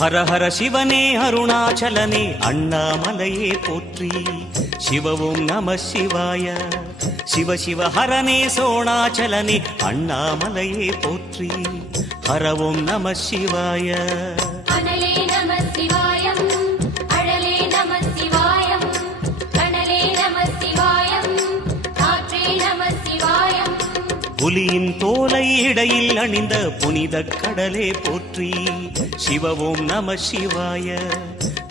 ஹர ஹர சிவனே அருணாச்சலனே அண்ணாமலையே போற்றி. சிவவும் நம சிவாய. சிவ சிவ ஹரனே சோணாச்சலனே அண்ணாமலையே போற்றி. ஹரவும் நம சிவாய. அனலே நம சிவாயம், அழலே நம சிவாயம், கனலே நம சிவாயம், காற்றே நம சிவாயம். புலியின் தோலை இடையில் அணிந்த புனித கடலே போற்றி. சிவவும் நம சிவாய.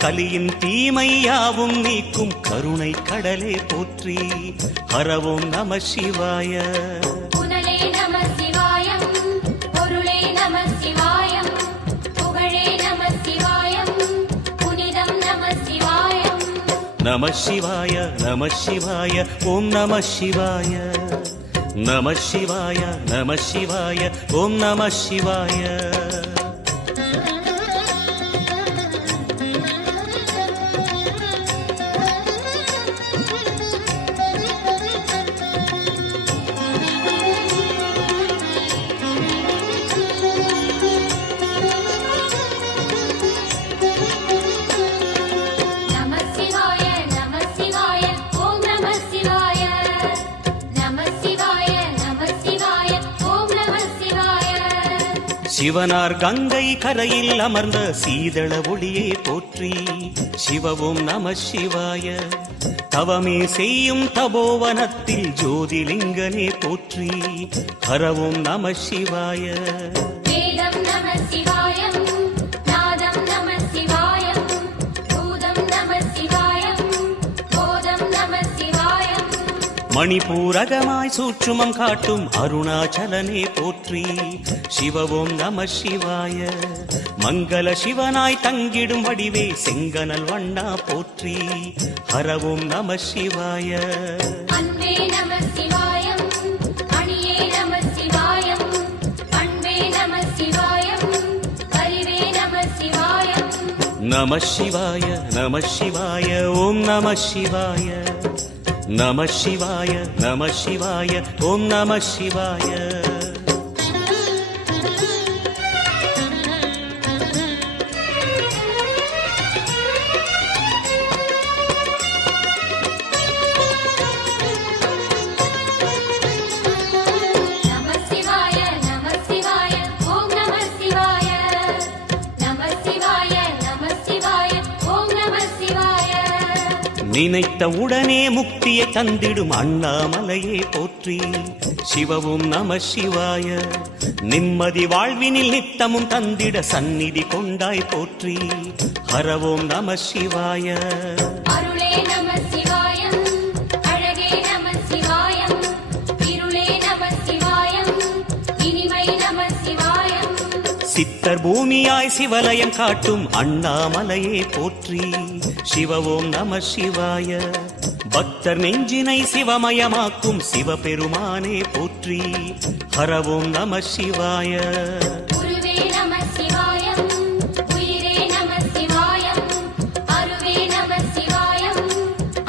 கலியின் தீமையாவும் நீக்கும் கருணை கடலே போற்றி. ஹரவும் நம சிவாய. புனலே நம சிவாயம், பொருளே நம சிவாயம், புகழே நம சிவாயம், புனிதம் நம சிவாயம். நம சிவாய நம சிவாய ஓம் நம சிவாய. நம சிவாய நம சிவாய ஓம் நம சிவாய. சிவனார் கங்கை கரையில் அமர்ந்த சீதள ஒளியே போற்றி. சிவவும் நம சிவாய. தவமே செய்யும் தபோவனத்தில் ஜோதிலிங்கனே போற்றி. ஹரவும் நம சிவாய. வேதம் நம சிவாயம், நாதம் நம சிவாயம், பூதம் நம சிவாயம், போதம் நம சிவாயம். மணிபூரகமாய் சூட்சுமம் காட்டும் அருணாச்சலனே போற்றி. சிவவும் நம சிவாய. மங்கள சிவனாய் தங்கிடும் வடிவே செங்கனல் வண்ணா போற்றி. ஹரவும் நம சிவாய. அன்பே நம சிவாயம், அணியே நம சிவாயம், அன்பே நம சிவாயம், அறிவே நம சிவாயம். நம சிவாய நம சிவாய ஓம் நம சிவாய. நம சிவாய நம சிவாய ஓம் நம சிவாய. நினைத்த உடனே முக்தியை தந்திடும் அண்ணாமலையே போற்றி. சிவவும் நம சிவாய. நிம்மதி வாழ்வினில் நித்தமும் தந்திட சந்நிதி கொண்டாய் போற்றி. ஹரவோம் நம சிவாய. அருளே நம சிவாயம், அழகே நம சிவாயம், இருளே நம சிவாயம், இனிமை நம சிவாயம். சித்தர் பூமியாய் சிவலயம் காட்டும் அண்ணாமலையே போற்றி. சிவவோம் நம சிவாய. பக்தர் நெஞ்சினை சிவமயமாக்கும் சிவபெருமானே போற்றி. ஹரவோம் நம சிவாய. குருவே நம சிவாயம், உயிரே நம சிவாயம், அருவே நம சிவாயம்,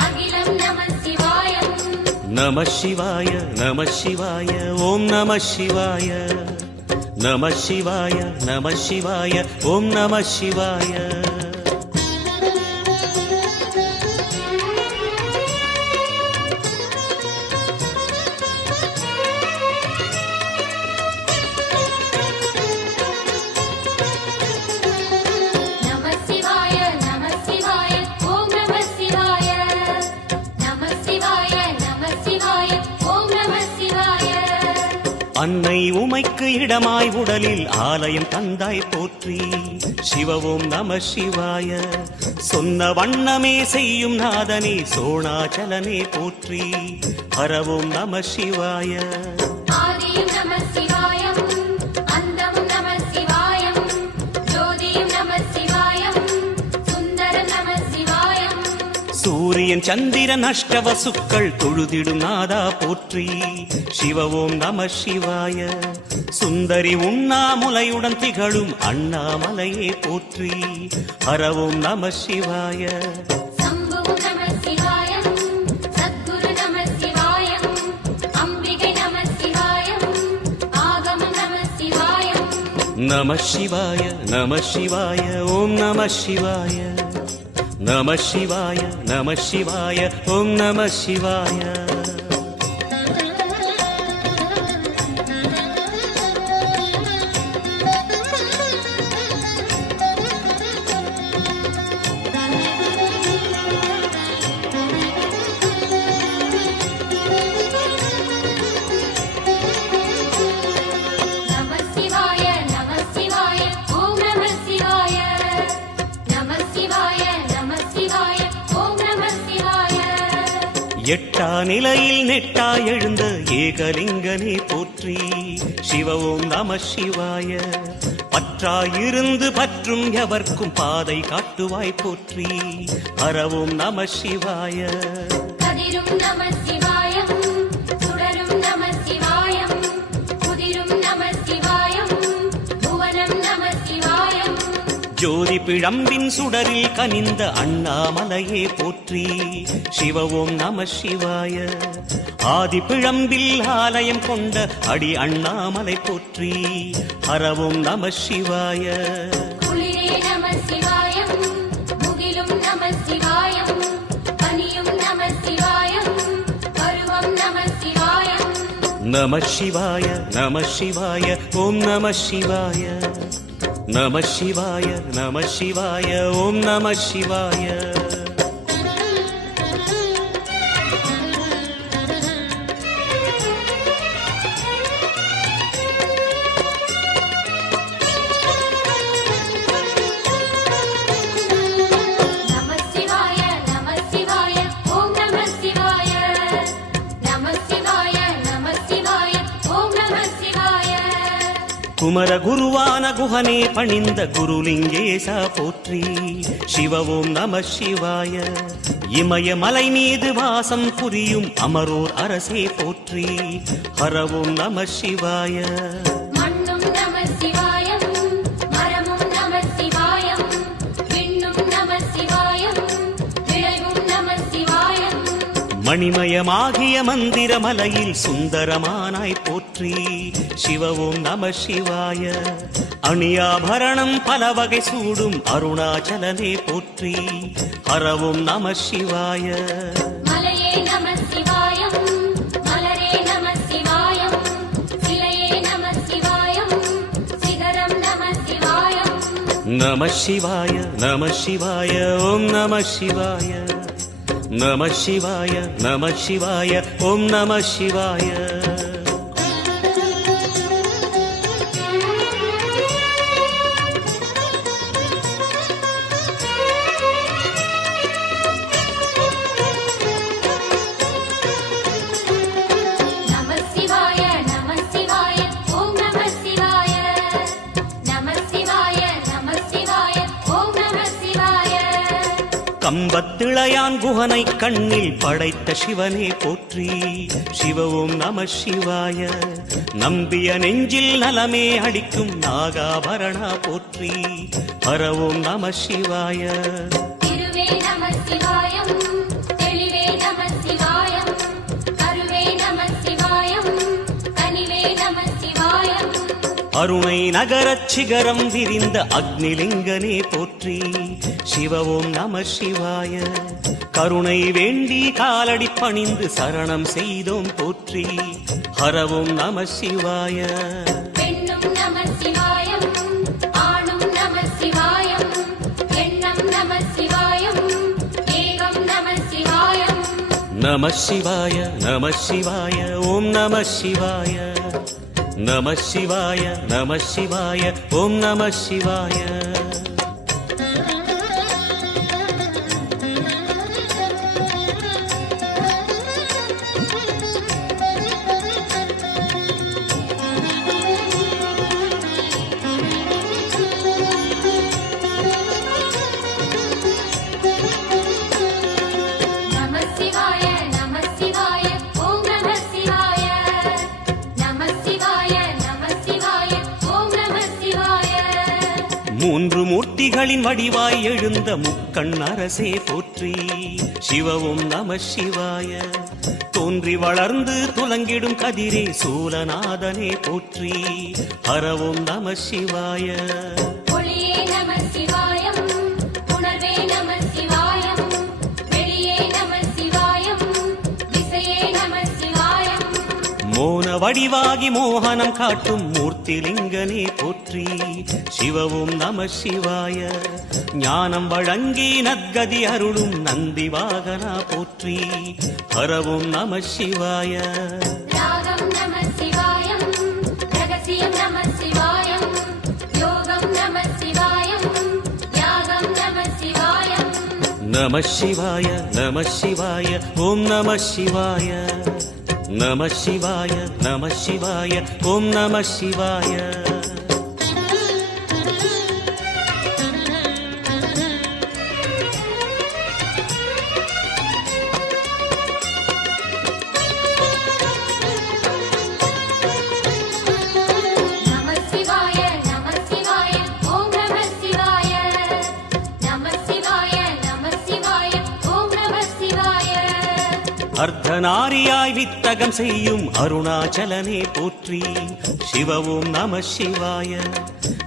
அகிலம் நம சிவாயம். நம சிவாய நம சிவாய ஓம் நம சிவாய. நம சிவாய நம சிவாய ஓம் நம சிவாய. அன்னை உமைக்கு இடமாய் உடலில் ஆலயம் தந்தாய் போற்றி. சிவவோம் நம சிவாய. சொன்ன வண்ணமே செய்யும் நாதனே சோணாச்சலனே போற்றி. ஹரவோம் நம சிவாய. ஆதியும் நம சிவாயம், அந்தமும் நம சிவாயம், ஜோதியும் நம சிவாயம், சுந்தரம் நம சிவாயம். சூரியன் சந்திரன் அஷ்டவசுக்கள் தொழுதிடும் நாதா போற்றி. சிவவோம் நம சிவாய. சுந்தரி உண்ணாமுலையுடன் திகழும் அண்ணாமலையே போற்றி. ஹரவோம் நம சிவாய. சம்புவும் நம சிவாயம், சத்குரு நம சிவாயம், அம்பிகை நம சிவாயம், ஆகமம் நம சிவாயம். நம சிவாய நம சிவாய ஓம் நம சிவாய நம சிவாய நம சிவாய ஓம் நம சிவாய எட்டா நிலையில் நெட்டா எழுந்த ஏகலிங்கனே போற்றி சிவ ஓம் நம சிவாய பற்றாயிருந்து பற்றும் எவர்க்கும் பாதை காட்டுவாய் போற்றி ஹர ஓம் நம சிவாய கதிரும் நம சிவாயம் சுடரும் நம சிவாயம் குதிரும் நம சிவாயம் புவனம் நம சிவாயம் ஜோதி பிழம்பின் சுடரில் கனிந்த அண்ணாமலையே போற்றி சிவ ஓம் நம சிவாய ஆதி பிழம்பில் ஆலயம் கொண்ட அடி அண்ணாமலை போற்றி ஹர ஓம் நம சிவாய குளிரே நம சிவாயம் முகிலும் நம சிவாயம் பனியும் நம சிவாயம் பருவம் நம சிவாயம் நம சிவாய நம சிவாய ஓம் நம சிவாய நம சிவாய நம சிவாய ஓம் நம சிவாய குமர குருவான குஹனே பணிந்த குருலிங்கேசா போற்றி சிவ ஓம் நம சிவாய இமயமலை மீது வாசம் புரியும் அமரோர் அரசே போற்றி ஹர ஓம் நம சிவாய மண்ணும் நம சிவாயம் மரமும் நம சிவாயம் விண்ணும் நம சிவாயம் விளைவும் நம சிவாயம் மணிமயமாகிய மந்திர மலையில் சுந்தரமானாய் போற்றி சிவ ஓம் நம சிவாய அணியாபரணம் பல வகை சூடும் அருணாச்சலனே போற்றி ஹர ஓம் நம சிவாய மலையே நம சிவாயம் மலரே நம சிவாயம் சிலையே நம சிவாயம் சிகரம் நம சிவாயம் நம சிவாய நம சிவாய ஓம் நம சிவாய நம சிவாய நம சிவாய ஓம் நம சிவாய கம்பத்திளையான் குஹனை கண்ணில் படைத்த சிவனே போற்றி சிவ ஓம் நம சிவாய நம்பிய நெஞ்சில் நலமே அளிக்கும் நாகாபரணா போற்றி ஹர ஓம் நம சிவாய திருவே நம சிவாயம் தெளிவே நம சிவாயம் கருவே நம சிவாயம் கனிவே நம சிவாயம் அருணை நகரச் சிகரம் விரிந்த அக்னிலிங்கனே போற்றி சிவ ஓம் நம சிவாய கருணை வேண்டி காலடி பணிந்து சரணம் செய்தோம் போற்றி ஹர ஓம் நம சிவாய பெண்ணும் நம சிவாயம் ஆணும் நம சிவாயம் எண்ணம் நம சிவாயம் ஏகம் நம சிவாயம் நம சிவாய நம சிவாய ஓம் நம சிவாய நம சிவாய நம சிவாய ஓம் நம சிவாய மூன்று மூர்த்திகளின் வடிவாய் எழுந்த முக்கண் அரசே போற்றி. சிவவும் நம சிவாய. தோன்றி வளர்ந்து துலங்கிடும் கதிரே சூலநாதனே போற்றி. ஹரவும் நம சிவாய. ஒளியே நம சிவாயம், உணர்வே நம சிவாயம், வெளியே நம சிவாயம், திசையே நம சிவாயம். மோன வடிவாகி மோகனம் காட்டும் மூர்த்திலிங்கனே போற்றி. சிவவும் நம சிவாய. ஞானம் வழங்கி நற்கதி அருளும் நந்தி வாகனா போற்றி. ஹரவும் நம சிவாய. ராகம் நம சிவாயம், ரகசியம் நம சிவாயம், யோகம் நம சிவாயம், யாகம் நம சிவாயம். நம சிவாய நம சிவாய ஓம் நம சிவாய. நம சிவாய நம சிவாய ஓம் நம சிவாய. நம சிவாய நம சிவாய ஓம் நம சிவாய. நம சிவாய நம சிவாய ஓம் நம சிவாய. அர்த்தநாரியாய் வித்தகம் செய்யும் அருணாச்சலனே போற்றி. சிவவும் நம சிவாய.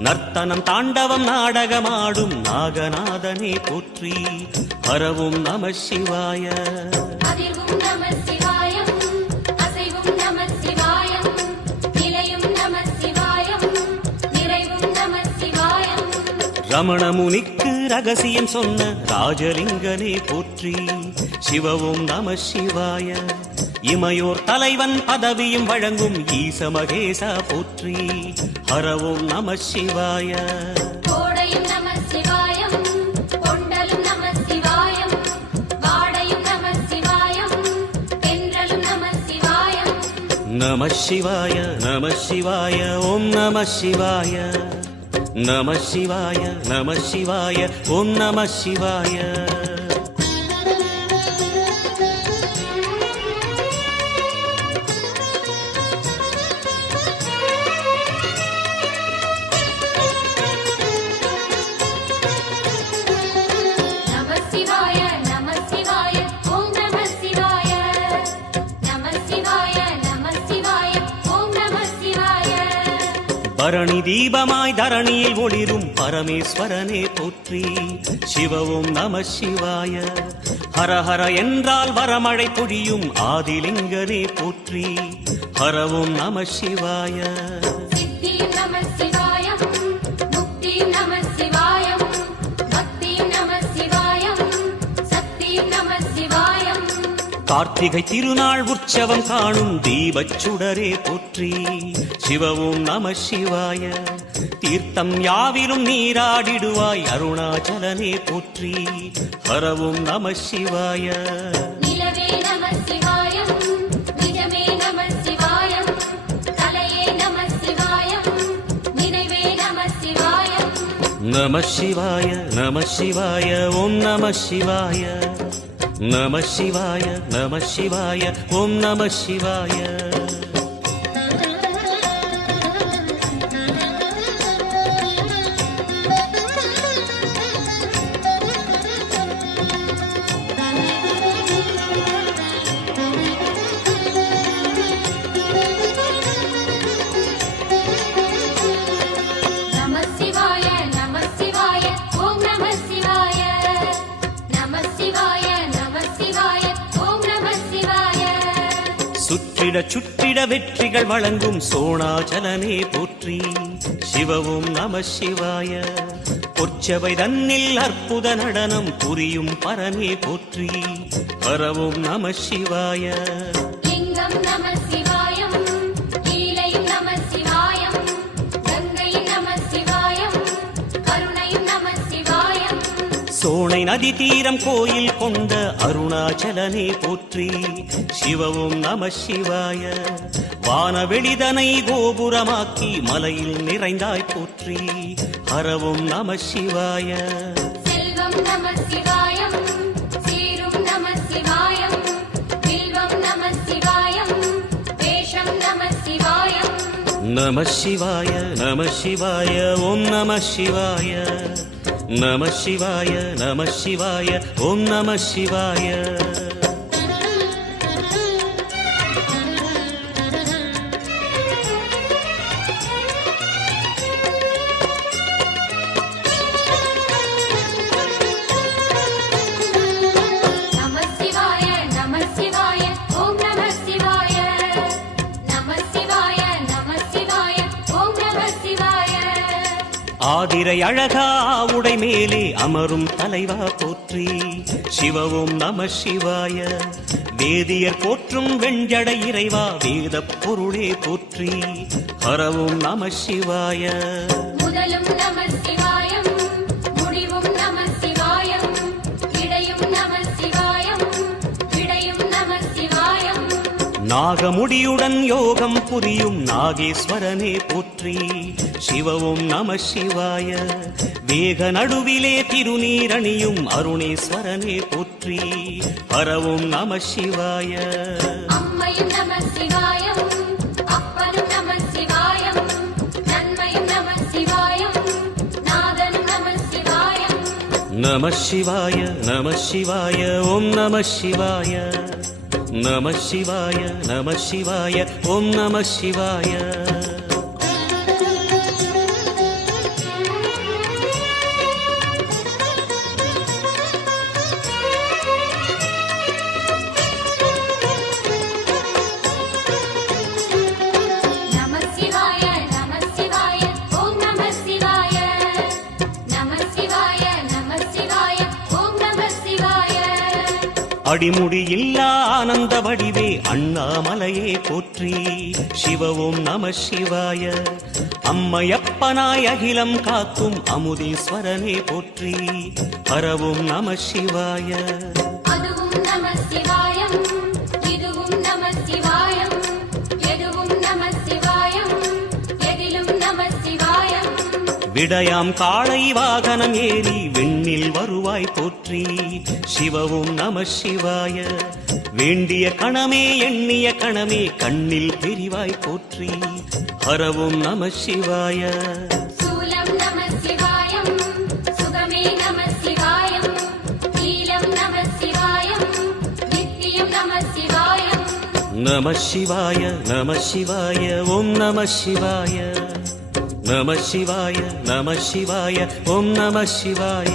நர்த்தனம் தாண்டவம் நாடகமாடும் நாகநாதனே போற்றி. ஹரவும் நம சிவாய. அதிர்வும் நம சிவாயம், அசைவும் நம சிவாயம், நிலையும் நம சிவாயம், நிறைவும் நம சிவாயம். ரமண முனிக்கு ரகசியம் சொன்ன ராஜலிங்கனே போற்றி. சிவவும் நம சிவாய. இமையோர் தலைவன் பதவியும் வழங்கும் ஈச மகேசா போற்றி. ஹரவும் நம சிவாய. கோடையும் நம சிவாயம், கொண்டலும் நம சிவாயம், வாடையும் நம சிவாயம், தென்றலும் நம சிவாயம். நம சிவாய நம சிவாய ஓம் நம சிவாய. நம சிவாய நம சிவாய ஓம் நம சிவாய. நம சிவாய நம சிவாய ஓம் நம சிவாய. நம சிவாய நம சிவாய ஓம் நம சிவாய. பரணி தீபமாய் தரணியில் ஒளிரும் பரமேஸ்வரனே போற்றி. சிவவும் நம சிவாய. ஹரஹர என்றால் வரமழை பொழியும் ஆதிலிங்கனே போற்றி. ஹரவும் நம சிவாய. சித்தியும் நம சிவாயம், முக்தியும் நம சிவாயம், பக்தியும் நம சிவாயம், சக்தியும் நம சிவாயம். கார்த்திகை திருநாள் உற்சவம் காணும் தீபச் சுடரே போற்றி. சிவவும் நம சிவாய. தீர்த்தம் யாவிலும் நீராடிடுவாய் அருணாச்சலனே போற்றி. ஹரவும் நம சிவாய. நிலவே நம சிவாயம், நிஜமே நம சிவாயம், கலையே நம சிவாயம், நினைவே நம சிவாயம். நம சிவாய நம சிவாய ஓம் நம சிவாய. நம சிவாய நம சிவாய ஓம் நம சிவாய. நம சிவாய நம சிவாய ஓம் நம சிவாய. நம சிவாய நம சிவாய ஓம் நம சிவாய. சுற்றிட சுற்றிட வெற்றிகள் வழங்கும் சோணாச்சலனே போற்றி. சிவவும் நம சிவாய. பொற்சபை தன்னில் அற்புத நடனம் புரியும் பரனே போற்றி. ஹரவும் நம சிவாய. லிங்கம் நம சிவாயம், லீலையும் நம சிவாயம், கங்கையும் நம சிவாயம், கருணையும் நம சிவாயம். சோனை நதி தீரம் கோயில் கொண்ட அருணாச்சலனே போற்றி. சிவவும் நம சிவாய. வானவெளிதனை கோபுரமாக்கி மலையில் நிறைந்தாய் போற்றி. ஹரவும் நம சிவாய. செல்வம் நம சிவாயம், சீரும் நம சிவாயம், வில்வம் நம சிவாயம், வேஷம் நம சிவாயம். நம சிவாய நம சிவாய ஓம் நம சிவாய நம சிவாய நம சிவாய ஓம் நம சிவாய ஆதிரை அழகா உடை மேலே அமரும் தலைவா போற்றி சிவவும் நம சிவாய வேதியர் போற்றும் வெண்ஜடை இறைவா வேத பொருளே போற்றி ஹரவும் நம சிவாய முதலும் நம சிவாயம் முடிவும் நம சிவாயம் இடையும் நம சிவாயம் விடையும் நம சிவாயம் நாகமுடியுடன் யோகம் புரியும் நாகேஸ்வரனே போற்றி சிவவும் நம சிவாய வேக நடுவிலே திருநீரணியும் அருணேஸ்வரனே போற்றி ஹரவும் நம சிவாய அம்மையும் நம சிவாயம் அப்பனும் நம சிவாயம் நன்மையும் நம சிவாயம் நாதனும் நம சிவாயம் நம சிவாய நம சிவாய ஓம் நம சிவாய நம சிவாய நம சிவாய ஓம் நம சிவாய அடிமுடி இல்லா ஆனந்த வடிவே அண்ணாமலையே போற்றி சிவவும் நம சிவாய அம்மையப்பனாய் அகிலம் காக்கும் அமுதீஸ்வரனே போற்றி ஹரவும் நம சிவாய அதுவும் நம சிவாயம் இதுவும் நம சிவாயம் எதுவும் நம சிவாயம் எதிலும் நம சிவாயம் விடயாம் காளை வாகனம் ஏறி விண்ணில் வருவாய் போற்றி சிவவும் நம சிவாய வேண்டிய கணமே எண்ணிய கணமே கண்ணில் தெரிவாய் போற்றி ஹரவும் நம சிவாய சூலம் நம சிவாயம் சுகமே நம சிவாயம் நீலம் நம சிவாயம் நித்தியம் நம சிவாயம் நம சிவாய நம சிவாய ஓம் நம சிவாய நம சிவாய நம சிவாய ஓம் நம சிவாய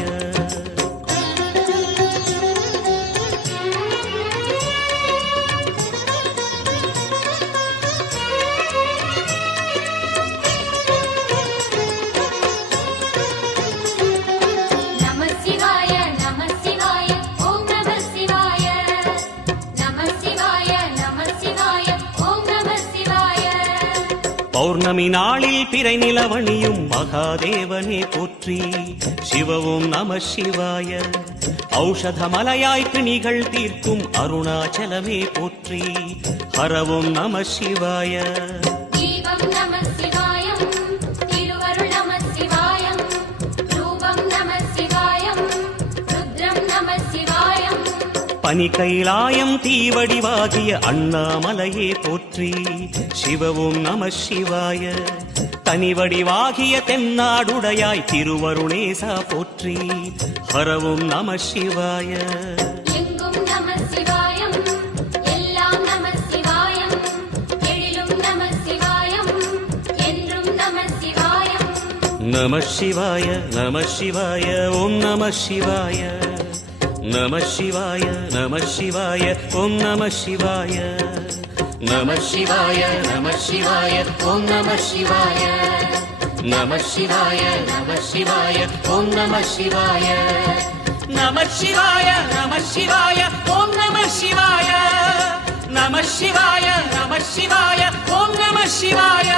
பௌர்ணமி நாளில் பிறை நிலவணியும் மகாதேவனே போற்றி சிவவும் நம சிவாய ஔஷதமலையாய் பிணிகள் தீர்க்கும் அருணாச்சலமே போற்றி ஹரவும் நம சிவாய தீபம் நம சிவாயம் திருவருள் நம சிவாயம் ரூபம் நம சிவாயம் ருத்ரம் நம சிவாயம் பனி கைலாயம் தீவடிவாகிய அண்ணாமலையே போற்றி சிவவும் நம சிவாய தனிவடிவாகிய தென்னாடுடையாய் திருவருணேசா போற்றி ஹரவும் நம சிவாய எங்கும் நம சிவாயம் எல்லாம் நம சிவாயம் எழிலும் நம சிவாயம் என்றும் நம சிவாயம் நம சிவாய நம சிவாய ஓம் நம சிவாய நம சிவாய நம சிவாய ஓம் நம சிவாய நம சிவாய நம சிவாய ஓம் நம சிவாய நம சிவாய நம சிவாய ஓம் நம சிவாய நம சிவாய நம சிவாய ஓம் நம சிவாய நம சிவாய நம சிவாய ஓம் நம சிவாய